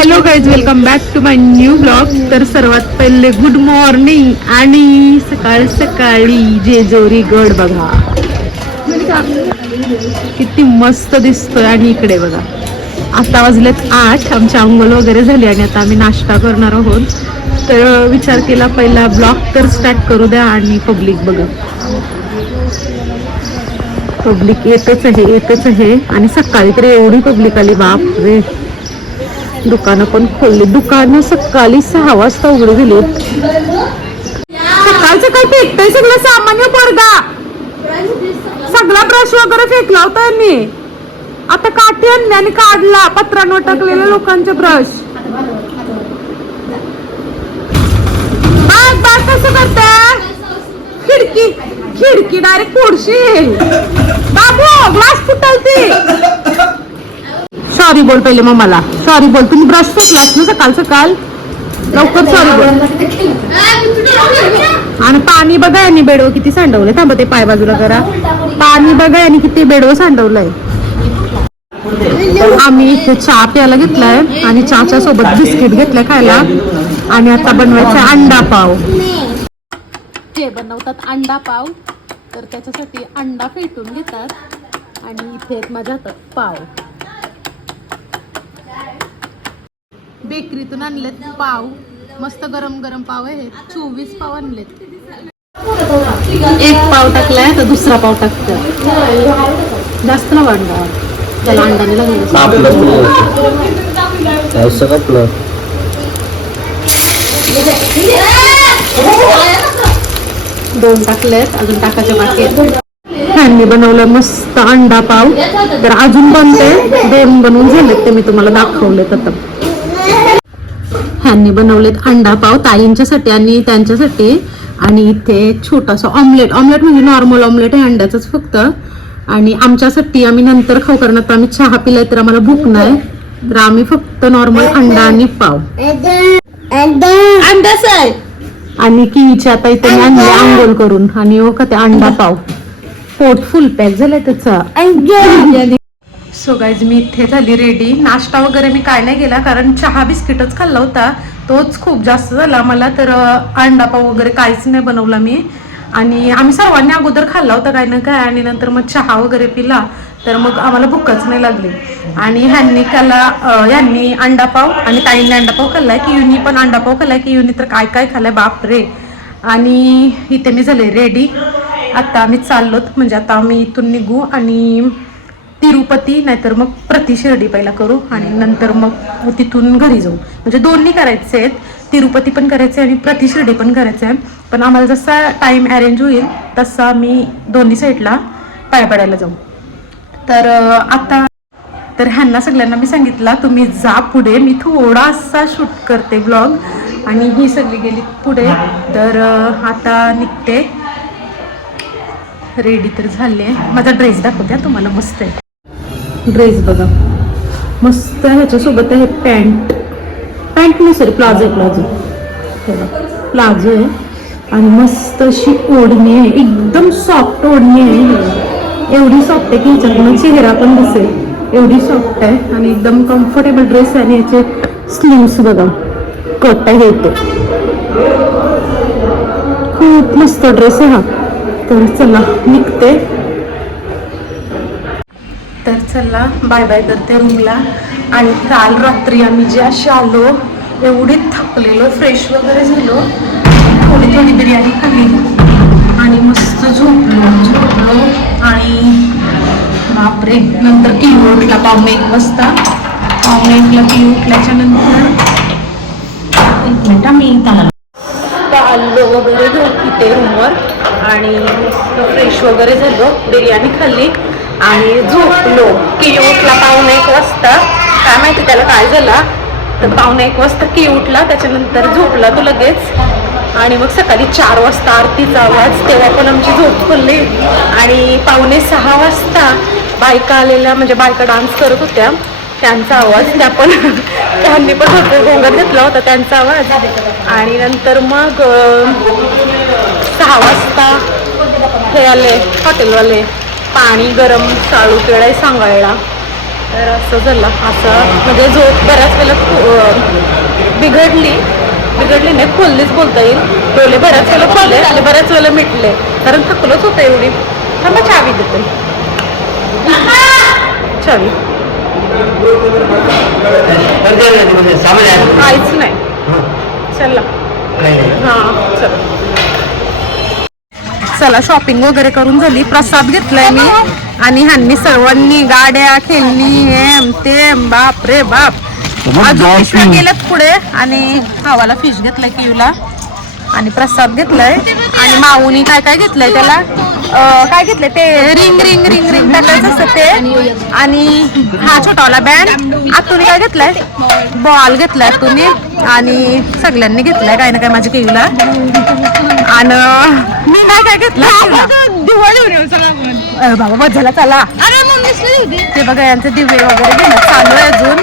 Hello guys welcome back to my new blog तर सर्वात पहिले गुड मॉर्निंग आणि सकाळ सकाळी जेजोरी गड बघा. किती मस्त दिसतोय आणि इकडे बघा. आता वाजलेत आठ आमची आंघोळ वगैरे झाली आणि आता आम्ही नाश्ता करणार आहोत. तर विचार केला पहिला ब्लॉग तर स्टार्ट करू द्या आणि पब्लिक बघा. पब्लिक येतच आहे येतच आहे. आणि सकाळी तर एवढी पब्लिक आली बाप रे दुकानं पण खोलली. दुकानं सकाळी सहा वाजता उघडी दिली. सकाळचं काय फेकतय? सगळं सामान्य पोरगा. सगळा ब्रश वगैरे फेकला होता यांनी. आता काठी आणली आणि काढला. पत्रांवर टाकलेल्या लोकांचे ब्रश बाग कसं करता खिडकी. खिडकी डायरेक्ट फोडशील. बाबू ग्लास फुटल ती सॉरी बोल पहिले मम्माला सॉरी बोल. तुम्ही ब्रश फेकलास ना सकाळ सकाळ? लवकर सॉरी बोल. आणि पाणी बघा यांनी बेडवं किती सांडवलंय. थांबा ते पाय बाजूला करा. पाणी बघा यांनी किती बेडवं सांडवलंय. आम्ही इथे चहा प्यायला घेतलाय आणि चहाच्या सोबत बिस्किट घेतलंय खायला. आणि आता बनवायचा अंडा पाव. ते बनवतात अंडा पाव तर त्याच्यासाठी अंडा फेटून घेतात. आणि इथे माझ्या हातात पाव. बेकरीतून आणलेत पाव. मस्त गरम गरम पाव आहे चोवीस पाव आणलेत. एक पाव टाकलाय तर दुसरा पाव टाकतो जास्त ना वाढला त्याला अंडाने लागलं. दोन टाकलेत अजून टाकायचे बाकी. ह्यांनी बनवलं मस्त अंडा पाव. तर अजून बनते दोन बनवून झालेत ते मी तुम्हाला दाखवलेत आता. ह्यांनी बनवलेत अंडा पाव ताईंच्यासाठी आणि त्यांच्यासाठी. आणि इथे छोटासा ऑमलेट ऑमलेट म्हणजे नॉर्मल ऑमलेट आहे अंड्याचंच फक्त. आणि आमच्यासाठी आम्ही नंतर खाऊ कारण आता आम्ही चहा पिलाय तर आम्हाला भूक नाही. तर आम्ही फक्त नॉर्मल अंडा आणि पाव. आणि किवीच्या आता इथे आणले आंघोळ करून. आणि हो का ते अंडा पाव. पोट फुल पॅक झालाय त्याचा. सो गाईज मी इथे झाली रेडी नाश्ता वगैरे मी काय नाही गेला कारण चहा बिस्किटच खाल्ला होता. तोच खूप जास्त झाला मला तर अंडापाव वगैरे काहीच नाही बनवला मी. आणि आम्ही सर्वांनी अगोदर खाल्ला होता काय ना काय आणि नंतर मग चहा वगैरे पिला तर मग आम्हाला भूकच नाही लागली. आणि ह्यांनी खाल्ला ह्यांनी अंडापाव आणि ताईंनी अंडापाव खाल्लाय की युनी पण अंडापाव खाल्लाय की युनी तर काय काय खाल्लाय बाप रे आणि इथे मी झाले रेडी आता आम्ही चाललोत म्हणजे आता आम्ही इथून निघू आणि तिरुपती नाहीतर मग प्रति शिर्डी पहिला करू आणि नंतर मग तिथून घरी जाऊ. म्हणजे दोन्ही करायचे आहेत. तिरुपती पण करायचे आणि प्रति शिर्डी पण करायचं आहे. पण आम्हाला जसा टाइम अरेंज होईल तसा आम्ही दोन्ही साईडला पाय पडायला जाऊ. तर आता तर ह्यांना सगळ्यांना मी सांगितलं तुम्ही जा पुढे. मी थोडासा शूट करते ब्लॉग आणि ही सगळी गेली पुढे. तर आता निघते. रेडी तर झाले. माझा ड्रेस दाखवत्या तुम्हाला. मस्त आहे. ड्रेस बघा. मस्त ह्याच्यासोबत आहे पॅन्ट. पॅन्ट नाही सॉरी प्लाझो प्लाझो. हे प्लाझो आहे. आणि मस्त अशी ओढणी आहे एकदम सॉफ्ट ओढणी आहे. एवढी सॉफ्ट आहे की ह्याच्यातून चेहरा पण दिसेल. एवढी सॉफ्ट आहे आणि एकदम कम्फर्टेबल ड्रेस आहे आणि याचे स्लीव्स बघा. कट आहे येतो खूप मस्त ड्रेस आहे हा. तर चला निघते. तर चला बाय बाय करते रूमला आणि काल रात्री आम्ही जे असे आलो एवढी थकलेलो फ्रेश वगैरे झालो थोडी थोडी बिर्याणी खाल्ली. आणि मस्त झोपलो झोपलो. आणि बापरे नंतर की उठला पावणे एक वाजता. पावणे एकला की उठल्याच्या नंतर एक मिनिट आम्ही त्याला आलो. वगैरे घेऊन इथे रूमवर आणि मस्त फ्रेश वगैरे झालो बिर्याणी खाल्ली. आणि झोपलो. की उठला पाहुणे एक वाजता. काय माहिती त्याला काय झाला? तर पाहुणे एक वाजता की उठला त्याच्यानंतर झोपला तो लगेच. आणि मग सकाळी चार वाजता आरतीचा आवाज तेव्हा पण आमची झोप खुलली. आणि पाहुणे सहा वाजता बायका आलेल्या म्हणजे बायका डान्स करत होत्या. त्यांचा आवाज त्या पण त्यांनी पण होते घोंगत घेतला होता त्यांचा आवाज. आणि नंतर मग सहा वाजता हे आले हॉटेलवाले. पाणी गरम चालू केळाय सांगायला. तर असं झालं. असं म्हणजे झोप बऱ्याच वेळेला बिघडली. बिघडली नाही खोललीच बोलता येईल. डोले बऱ्याच वेळेला खोलले आणि बऱ्याच वेळेला मिटले. कारण थकलोच होतं एवढी. थांबा चावी देते. चावी. काहीच नाही. चला. हा चला. चला शॉपिंग वगैरे करून झाली प्रसाद घेतलाय मी. आणि ह्यांनी सर्वांनी गाड्या खेळणी हेम तेम बाप रे बाप. अजून पिशव्या गेल्यात पुढे. आणि गावाला फिश घेतलाय कियूला. आणि प्रसाद घेतलाय. आणि माऊनी काय काय घेतलंय त्याला? काय घेतलंय ते? रिंग रिंग रिंग रिंग टाकायचं असतं ते. आणि हा छोटावाला बँड आतून काय घेतलाय? बॉल घेतलाय आतून आणि सगळ्यांनी घेतलाय. काय ना काय माझ्या कियूला. आणि मी नाही काय घेतलं. दिवाळी बाबा बजाला चला. ते बघा यांचे दिवे वगैरे घेणं चालू आहे अजून.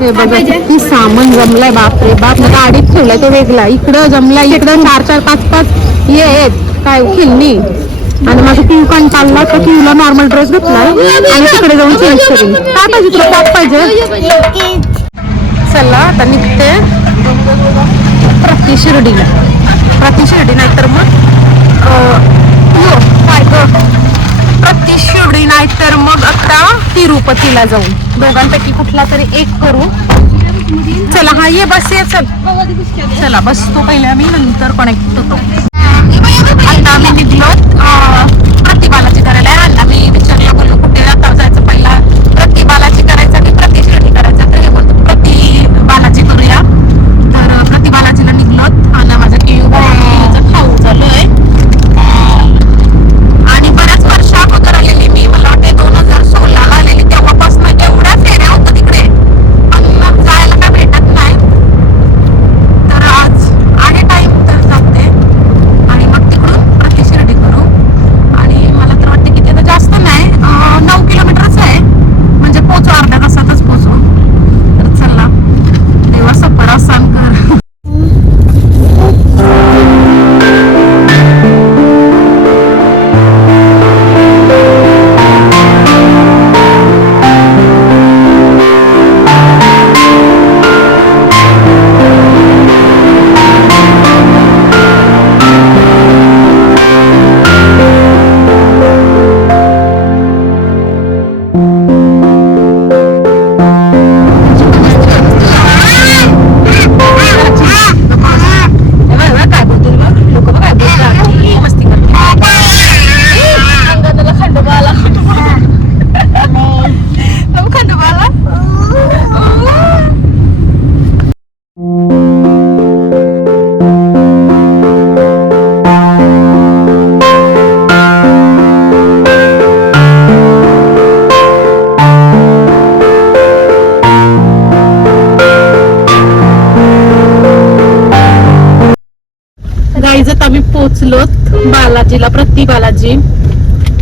हे बघा किती सामान जमलाय बापरे बाप मग गाडीत ठेवलाय तो वेगळा. इकडं जमलाय इकडं चार चार पाच पाच. ये आहेत काय खिल्ली आणि माझा पिऊ पण चालला तर पिऊला नॉर्मल ड्रेस घेतलाय आणि तिकडे जाऊन चेंज करेन. काय पाहिजे तुला? टॉप पाहिजे. चला आता निघते. प्रति शिर्डीला. प्रति शिर्डी नाही तर मग यो, काय प्रति शिर्डी नाही तर मग आता तिरुपतीला जाऊन दोघांपैकी कुठला तरी एक करू. चला हा ये बस ये चल. चला बसतो पहिले आम्ही नंतर कनेक्ट होतो. आता आम्ही निघलो अं, करायला बालाजीला प्रति बालाजी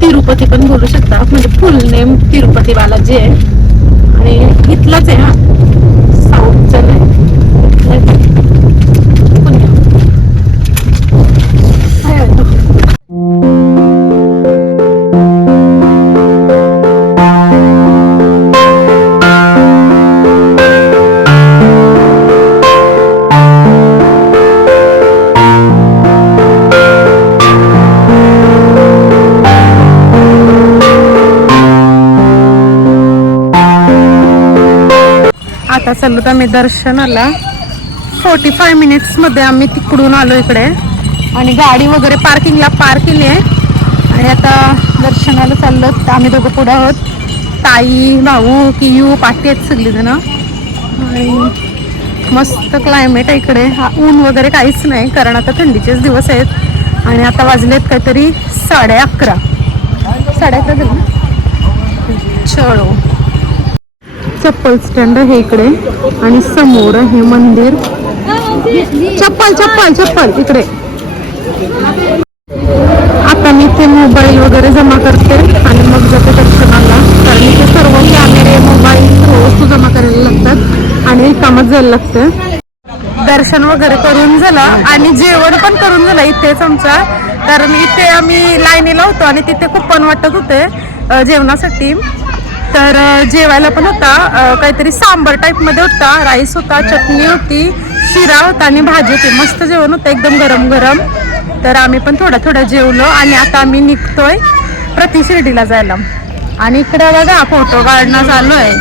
तिरुपती पण बोलू शकता. म्हणजे फुल नेम तिरुपती बालाजी आहे. आणि इथलाच आहे हा. साऊथचं नाही आता चाललो तर आम्ही दर्शनाला. फोर्टी फाय मिनिट्समध्ये आम्ही तिकडून आलो इकडे. आणि गाडी वगैरे पार्किंगला पार्क केली आहे. आणि आता दर्शनाला चाललो तर आम्ही दोघं पुढं आहोत. ताई भाऊ कियू पाटी आहेत सगळीजण. आणि मस्त क्लायमेट आहे इकडे. हा ऊन वगैरे काहीच नाही कारण आता थंडीचेच दिवस आहेत. आणि आता वाजलेत काहीतरी साडे अकरा. साडे अकरा झाले चलो. चप्पल स्टँड आहे इकडे. आणि समोर आहे मंदिर. चप्पल चप्पल चप्पल इकडे. आता मी ते मोबाईल वगैरे जमा करते आणि मग जाते दर्शनाला. कारण इथे सर्व कॅमेरे मोबाईल सर्व वस्तू जमा करायला लागतात आणि कामात जायला लागतं. दर्शन वगैरे करून झालं आणि जेवण पण करून झालं इथेच आमच्या कारण इथे आम्ही लाईनीला होतो आणि तिथे खूप पण वाटत होते जेवणासाठी. तर जेवायला पण होता. काहीतरी सांबर टाईपमध्ये होता. राईस होता चटणी होती शिरा होता आणि भाजी होती. मस्त जेवण होतं एकदम गरम गरम. तर आम्ही पण थोडं थोडं जेवलो आणि आता आम्ही निघतोय प्रति शिर्डीला जायला. आणि इकडे बघा फोटो काढणं चालू आहे.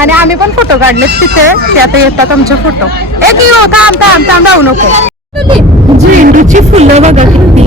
आणि आम्ही पण फोटो काढलेत तिथे. ते आता येतात आमचे फोटो एक येऊ थांब थांब थांब जाऊ नको. झेंडूची फुलं बघा किती.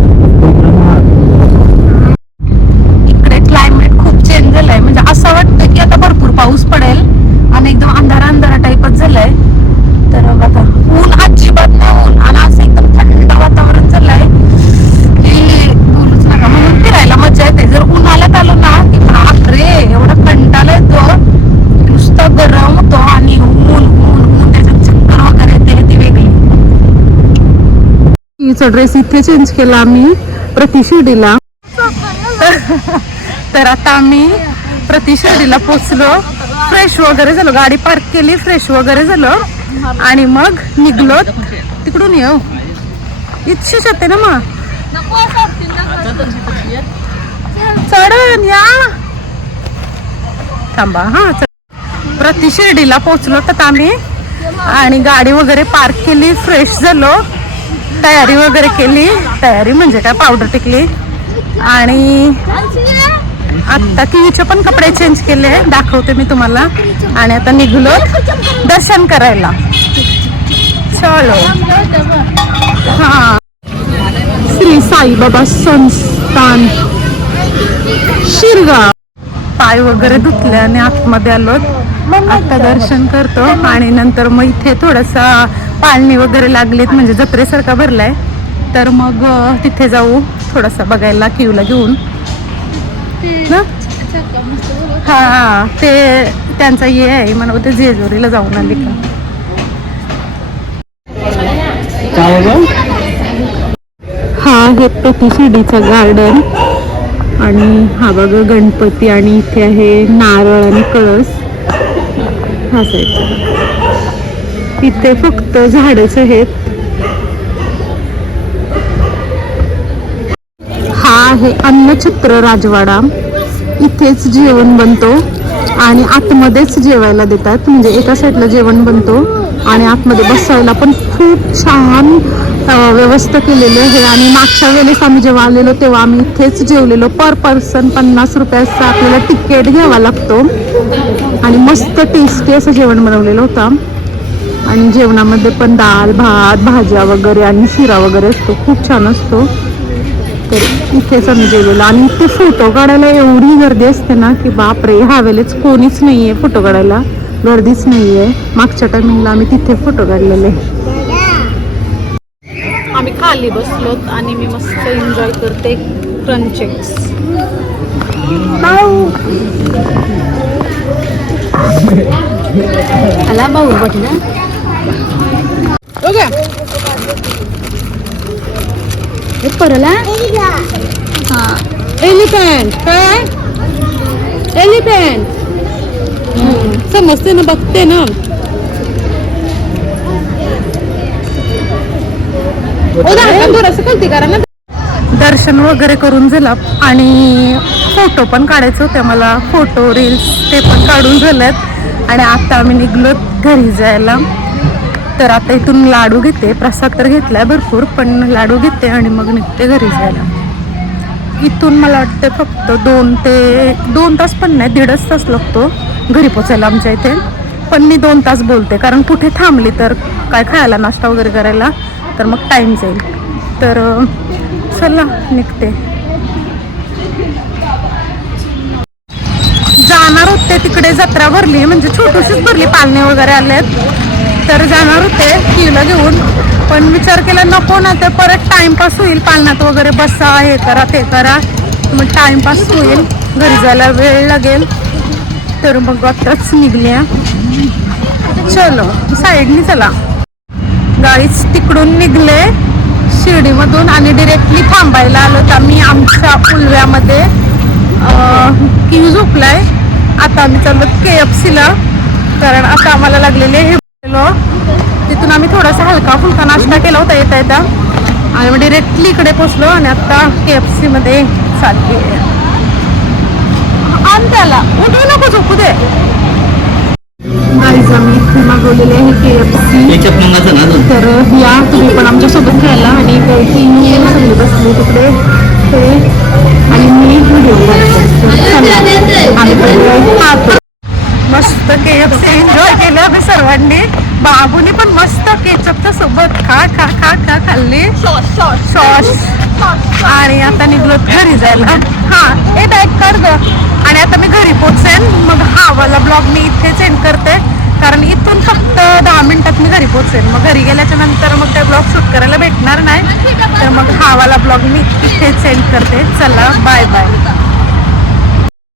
इकडे क्लायमेट खूप चेंज झालंय म्हणजे असं वाटतं की आता भरपूर पाऊस पडेल आणि एकदम अंधारा अंधारा टाईपच झालंय तर बघा ऊन अजिबात नाही ऊन आणि असं एकदम थंड वातावरण झालंय की बोलूच नका म्हणून फिरायला मजा येते जर उन्हाळ्यात आलो ना की बापरे एवढा कंटाळा येतो नुसतं गरम होतो आणि ऊन ऊन ऊन त्याच्यात चक्कर वगैरे येते ती वेगळी हिचा ड्रेस इथे चेंज केला आम्ही. प्रतिशिर्डीला तर आता आम्ही प्रतिशिर्डीला पोचलो. फ्रेश वगैरे झालो. गाडी पार्क केली फ्रेश वगैरे झालो. आणि मग निघलो. तिकडून येऊ. इच्छाच येते ना मग. चढण या. थांबा हा. प्रतिशिर्डीला प्रति शिर्डीला पोचलो तर आम्ही. आणि गाडी वगैरे पार्क केली फ्रेश झालो. तयारी वगैरे केली. तयारी म्हणजे काय? पावडर टिकली. आणि आता किवीचे पण कपडे चेंज केले दाखवते मी तुम्हाला. आणि आता निघलो दर्शन करायला. चलो. हा. श्री साईबाबा संस्थान. शिरगाव. पाय वगैरे धुतले आणि आतमध्ये आलो आता दर्शन करतो आणि नंतर मग इथे थोडासा पाळणी वगैरे लागलीत म्हणजे जत्रेसारखा भरलाय. तर मग तिथे जाऊ थोडासा बघायला किवला घेऊन. ना? हा ते त्यांचा ये आहे म्हणा ते जेजुरीला जाऊन आली का? हा आहे प्रति शिर्डीचं गार्डन आणि हा बघा गणपती आणि इथे आहे नारळ आणि कळस. हा साईड इथे फक्त झाडच आहेत हा आहे अन्नछत्र राजवाडा. इथेच जेवण बनतो आणि आतमध्येच जेवायला देतात. म्हणजे एका साईडला जेवण बनतो आणि आतमध्ये बसायला पण खूप छान व्यवस्था केलेली आहे. आणि मागच्या वेळेस आम्ही जेव्हा आलेलो तेव्हा आम्ही इथेच जेवलेलो. पर पर्सन पन्नास रुपयाचा आपल्याला तिकीट घ्यावा लागतो. आणि मस्त टेस्टी असं जेवण बनवलेलं होतं. आणि जेवणामध्ये पण डाळ भात भाज्या वगैरे आणि शिरा वगैरे असतो. खूप छान असतो. तर इथेच आम्ही गेलेलो. आणि इथे फोटो काढायला एवढी गर्दी असते ना की बापरे ह्या वेळेस कोणीच नाहीये फोटो काढायला. गर्दीच नाहीये. मागच्या टायमिंगला आम्ही तिथे फोटो काढलेले. आम्ही खाली बसलोत आणि मी मस्त एन्जॉय करते क्रंचेक्स आला भाऊ बट ना ओके हे परला हा एलिफंट काय एलिफंट समजते ना बघते ना दर्शन वगैरे करून झालं आणि फोटो पण काढायचे होते. मला फोटो रील्स ते पण काढून झालेत. आणि आता आम्ही निघलो घरी जायला. तर आता इथून लाडू घेते. प्रसाद तर घेतलाय भरपूर पण लाडू घेते आणि मग निघते घरी जायला. इथून मला वाटतं फक्त दोन ते दोन तास पण नाही दीडच तास लागतो घरी पोचायला आमच्या इथे. पण मी दोन तास बोलते कारण कुठे थांबली तर काय खायला नाश्ता वगैरे करायला तर मग टाईम जाईल. तर चला निघते. जाणार होते तिकडे जत्रा भरली म्हणजे छोटीशीच भरली पालणे वगैरे आलेत तर जाणार होते किला घेऊन. पण विचार केला नको ना तर परत टाइमपास होईल पालण्यात वगैरे बसा हे करा ते करा. मग टाइमपास होईल घरी जायला वेळ लागेल. तर मग आत्ताच निघल्या. चलो साईडनी चला. गाडीच तिकडून निघले. शिर्डीमधून आणि डिरेक्टली थांबायला आलो तर आम्ही आमच्या पुलव्यामध्ये. किव झोपलाय. आता आम्ही चाललो के एफ सीला कारण आता आम्हाला लागलेले हे बोललो. तिथून आम्ही थोडासा हलका फुलका नाश्ता केला होता येता येता. आणि मग डिरेक्टली इकडे पोचलो आणि आता के एफ सीमध्ये चालली आण त्याला. उठू नको झोपू दे. मागवलेले आहे के एफ सी तर या तुम्ही पण आमच्यासोबत खेळला आणि तीन सगळे बसले तिकडे. ते आणि मी व्हिडिओ आम्ही खातो मस्त के एफ सी एन्जॉय केलं आम्ही सर्वांनी. बाबूनी पण मस्त केचपच्या सोबत खा खा खा खा खाल्ली. सॉस आणि आता निघलो घरी जायला. हा हे बॅग कर ग. आणि आता मी घरी पोचेन. मग हा वाला ब्लॉग मी इथेच एंड करते. कारण इथून फक्त दहा मिनिटात मी घरी पोचेन. मग घरी गेल्याच्यानंतर मग ते ब्लॉग शूट करायला भेटणार नाही. तर मग हा वाला ब्लॉग मी इथेच एंड करते. चला बाय बाय